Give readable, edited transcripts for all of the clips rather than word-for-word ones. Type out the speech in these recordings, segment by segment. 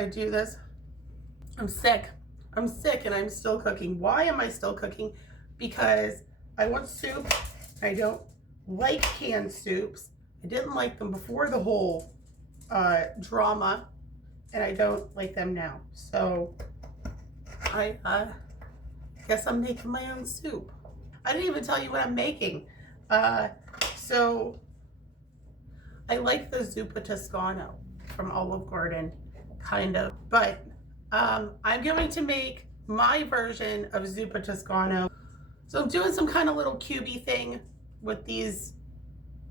I do this. I'm sick. I'm sick and I'm still cooking. Why am I still cooking? Because I want soup. I don't like canned soups. I didn't like them before the whole drama, and I don't like them now. So I guess I'm making my own soup. I didn't even tell you what I'm making. So I like the Zuppa Toscana from Olive Garden, kind of. But I'm going to make my version of Zuppa Toscana. So I'm doing some kind of little cubey thing with these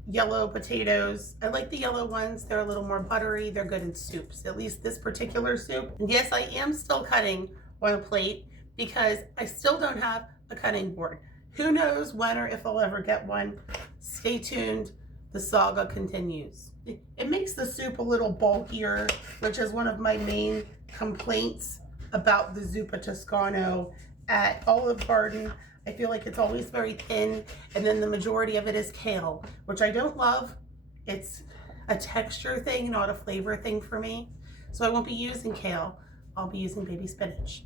yellow potatoes. I like the yellow ones. They're a little more buttery. They're good in soups, at least this particular soup. And yes, I am still cutting on a plate because I still don't have a cutting board. Who knows when or if I'll ever get one. Stay tuned. The saga continues. It makes the soup a little bulkier, which is one of my main complaints about the Zuppa Toscana at Olive Garden. I feel like it's always very thin, and then the majority of it is kale, which I don't love. It's a texture thing, not a flavor thing for me. So I won't be using kale. I'll be using baby spinach.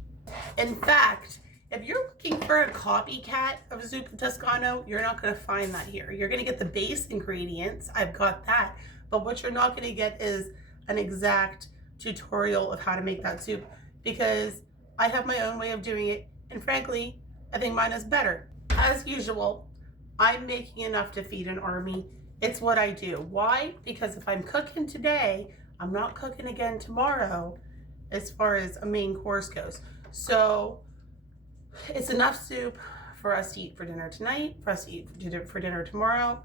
In fact, if you're looking for a copycat of Zuppa Toscana, you're not going to find that here. You're going to get the base ingredients. I've got that. But what you're not going to get is an exact tutorial of how to make that soup, because I have my own way of doing it. And frankly, I think mine is better. As usual, I'm making enough to feed an army. It's what I do. Why? Because if I'm cooking today, I'm not cooking again tomorrow as far as a main course goes. So it's enough soup for us to eat for dinner tonight, for us to eat for dinner tomorrow,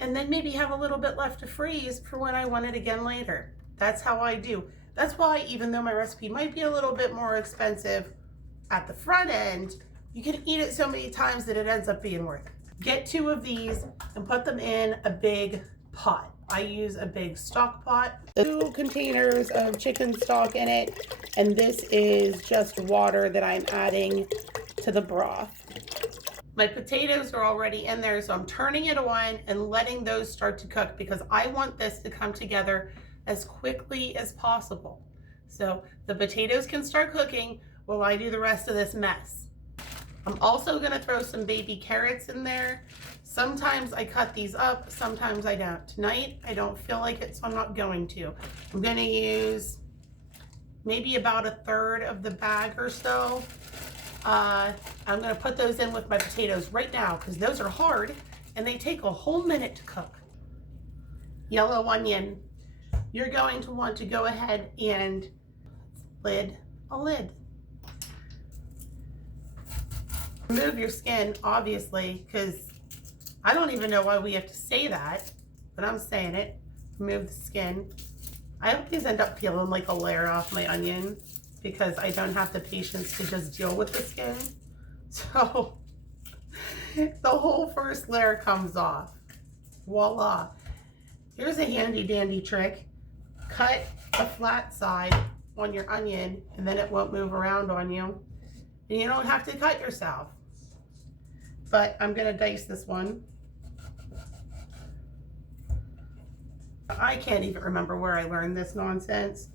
and then maybe have a little bit left to freeze for when I want it again later. That's how I do. That's why, even though my recipe might be a little bit more expensive at the front end, you can eat it so many times that it ends up being worth it. Get 2 of these and put them in a big pot. I use a big stock pot. 2 containers of chicken stock in it, and this is just water that I'm adding to the broth. My potatoes are already in there, so I'm turning it on and letting those start to cook because I want this to come together as quickly as possible. So the potatoes can start cooking while I do the rest of this mess. I'm also gonna throw some baby carrots in there. Sometimes I cut these up, sometimes I don't. Tonight, I don't feel like it, so I'm not going to. I'm gonna use maybe about 1/3 of the bag or so. I'm gonna put those in with my potatoes right now because those are hard and they take a whole minute to cook. Yellow onion. You're going to want to go ahead and lid a lid. Remove your skin, obviously, because I don't even know why we have to say that, but I'm saying it. Remove the skin. I always end up peeling like a layer off my onion because I don't have the patience to just deal with the skin. So the whole first layer comes off. Voila. Here's a handy dandy trick. Cut a flat side on your onion and then it won't move around on you. And you don't have to cut yourself. But I'm gonna dice this one. I can't even remember where I learned this nonsense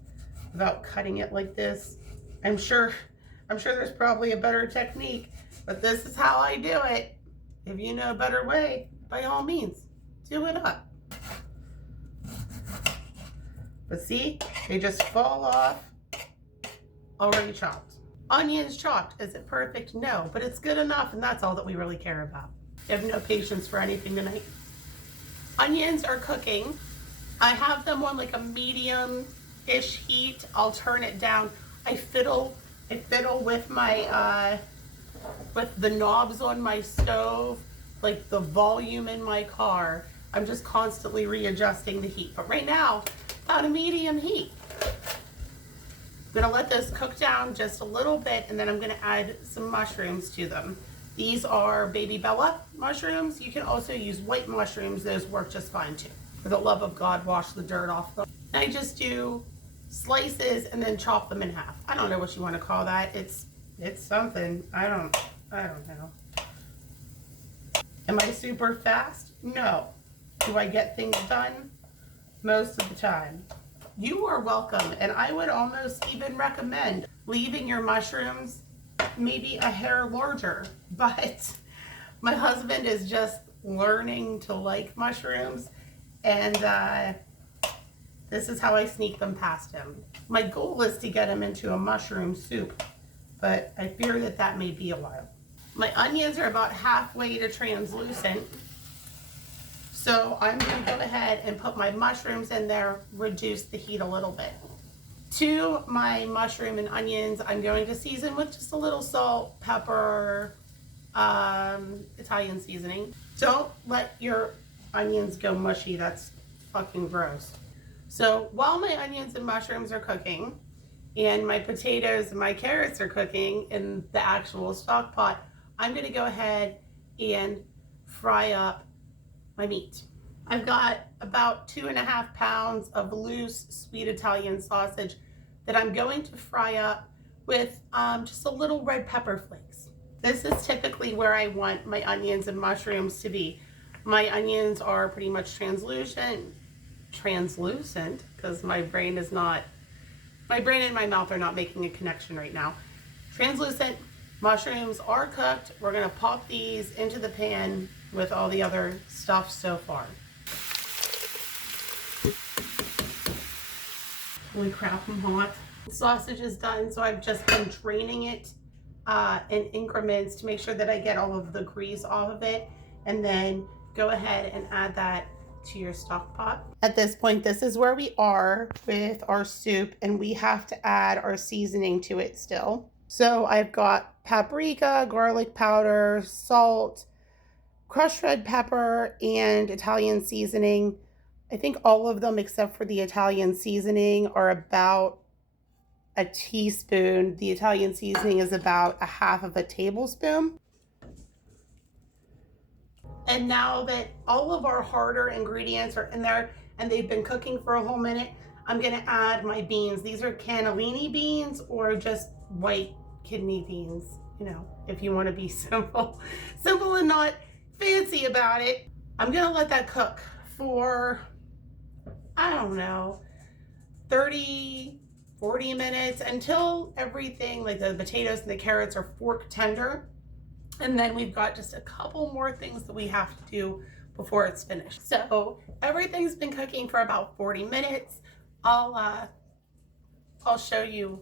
about cutting it like this. I'm sure there's probably a better technique, but this is how I do it. If you know a better way, by all means, do it up. But see, they just fall off, already chopped. Onions chopped, is it perfect? No, but it's good enough, and that's all that we really care about. I have no patience for anything tonight. Onions are cooking. I have them on like a medium-ish heat. I'll turn it down. I fiddle with my with the knobs on my stove, like the volume in my car. I'm just constantly readjusting the heat. But right now, about a medium heat. I'm gonna let this cook down just a little bit, and then I'm gonna add some mushrooms to them. These are baby Bella mushrooms. You can also use white mushrooms. Those work just fine too. For the love of God, wash the dirt off them. I just do slices and then chop them in half. I don't know what you want to call that. It's something. I don't know. Am I super fast? No. Do I get things done? Most of the time. You are welcome. And I would almost even recommend leaving your mushrooms maybe a hair larger. But my husband is just learning to like mushrooms, and this is how I sneak them past him. My goal is to get him into a mushroom soup, but I fear that that may be a while. My onions are about halfway to translucent, so I'm going to go ahead and put my mushrooms in there, reduce the heat a little bit. To my mushroom and onions, I'm going to season with just a little salt, pepper, Italian seasoning. Don't let your onions go mushy. That's fucking gross. So while my onions and mushrooms are cooking and my potatoes and my carrots are cooking in the actual stock pot, I'm going to go ahead and fry up my meat. I've got about 2.5 pounds of loose sweet Italian sausage that I'm going to fry up with just a little red pepper flakes. This is typically where I want my onions and mushrooms to be. My onions are pretty much translucent, because my brain and my mouth are not making a connection right now. Translucent. Mushrooms are cooked. We're gonna pop these into the pan with all the other stuff so far. Holy crap, I'm hot. The sausage is done, so I've just been draining it in increments to make sure that I get all of the grease off of it, and then go ahead and add that to your stock pot. At this point, this is where we are with our soup, and we have to add our seasoning to it still. So I've got paprika, garlic powder, salt, crushed red pepper, and Italian seasoning. I think all of them except for the Italian seasoning are about a teaspoon. The Italian seasoning is about 1/2 tablespoon. And now that all of our harder ingredients are in there and they've been cooking for a whole minute, I'm gonna add my beans. These are cannellini beans or just white kidney beans, you know, if you wanna be simple and not fancy about it. I'm gonna let that cook for, I don't know, 30, 40 minutes until everything, like the potatoes and the carrots, are fork tender. And then we've got just a couple more things that we have to do before it's finished. So everything's been cooking for about 40 minutes. I'll show you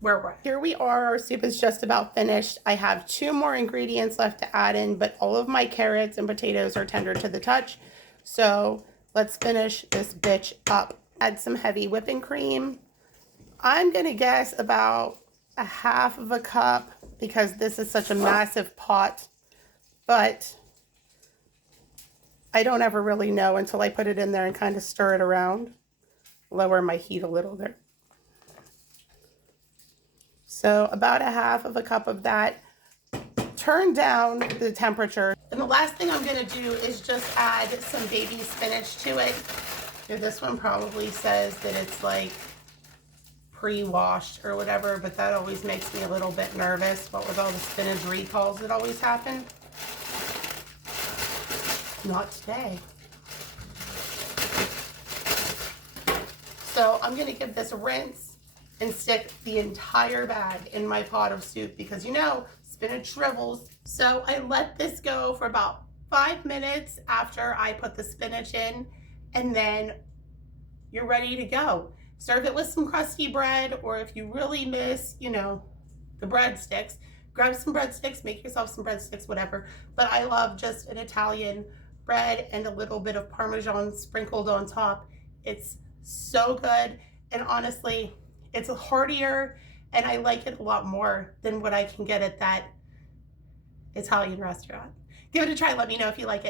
where we're at. Here we are, our soup is just about finished. I have 2 more ingredients left to add in, but all of my carrots and potatoes are tender to the touch. So let's finish this bitch up. Add some heavy whipping cream. I'm gonna guess about 1/2 cup because this is such a massive pot, but I don't ever really know until I put it in there and kind of stir it around. Lower my heat a little there. So about 1/2 cup of that. Turn down the temperature. And the last thing I'm gonna do is just add some baby spinach to it. Here, this one probably says that it's like pre-washed or whatever, but that always makes me a little bit nervous. What with all the spinach recalls that always happen. Not today. So I'm gonna give this a rinse and stick the entire bag in my pot of soup because, you know, spinach shrivels. So I let this go for about 5 minutes after I put the spinach in, and then you're ready to go. Serve it with some crusty bread, or if you really miss, you know, the breadsticks, grab some breadsticks, make yourself some breadsticks, whatever. But I love just an Italian bread and a little bit of Parmesan sprinkled on top. It's so good, and honestly, it's heartier, and I like it a lot more than what I can get at that Italian restaurant. Give it a try. Let me know if you like it.